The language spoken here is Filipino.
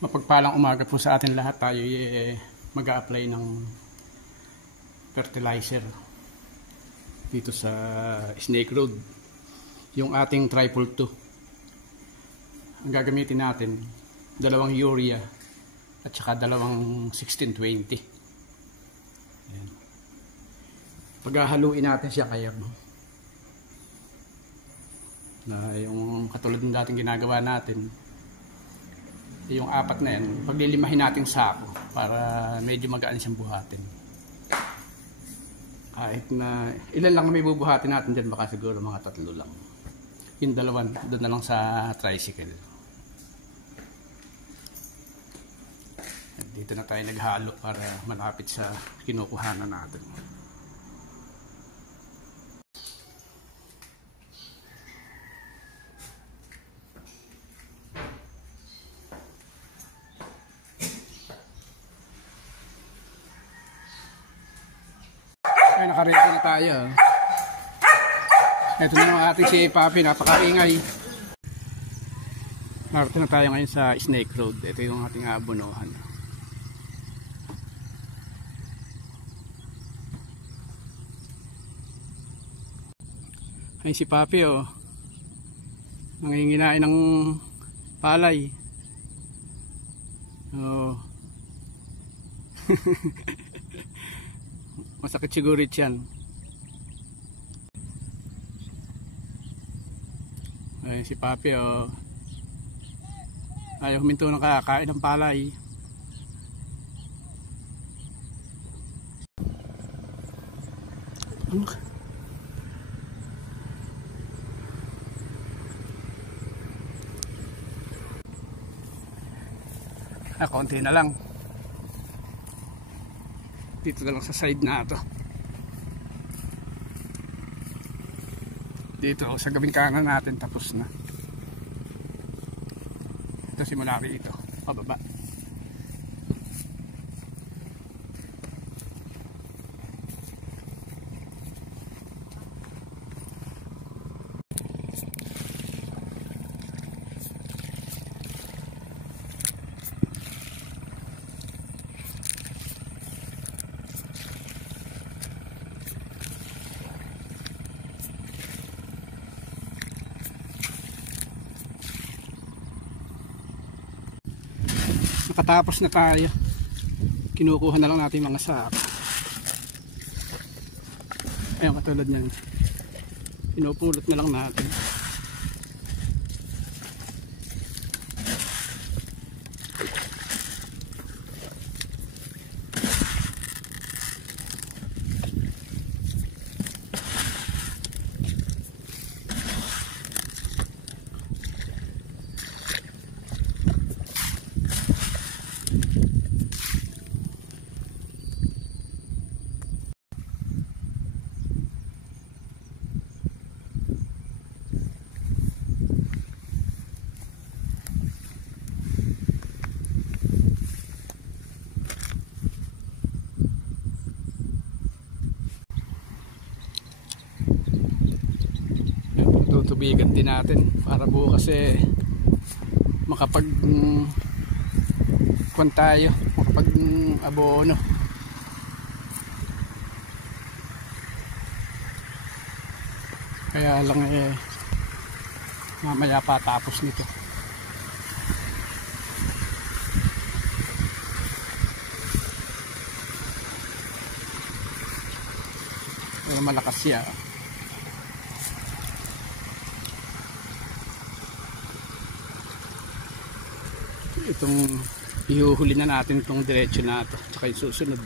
Mapagpalang umaga po sa atin lahat. Tayo mag-a-apply ng fertilizer dito sa Snake Road. Yung ating triple 2. Ang gagamitin natin, dalawang urea at saka dalawang 1620. Ayan. Paghahaluin natin siya kaya na yung katulad ng dating ginagawa natin, yung apat na yan, paglilimahin natin sako para medyo magaan siyang buhatin. Kahit na ilan lang may bubuhatin natin dyan, baka siguro mga 3 lang. Yung dalawan, doon na lang sa tricycle. At dito na tayo naghalo para malapit sa kinukuhanan natin. Ay, nakaredy na tayo. Ito na yung ating si Papi, napakaingay. Narito na tayo ngayon sa Snake Road. Ito yung ating abonohan. Ayun si Papi, oh. Nanginginain ng palay. Oh. Masakit siguro yan. Ayun si Papi, oh. Ayaw huminto ng kakain ng palay. Konti na lang. Dito na lang sa side na ito. Dito sa gabing kanan natin tapos na. Ito simula rito, pababa. Nakatapos na tayo. Kinukuha na lang natin mga sako. Ayun, katulad nyan. Pinupulot na lang natin. Tutubigan din natin para bukas makapag kwan tayo, makapag abono. Kaya lang mamaya pa tapos nito. Pero malakas siya. Itong ihuhuli na natin itong diretso na ito, tsaka yung susunod.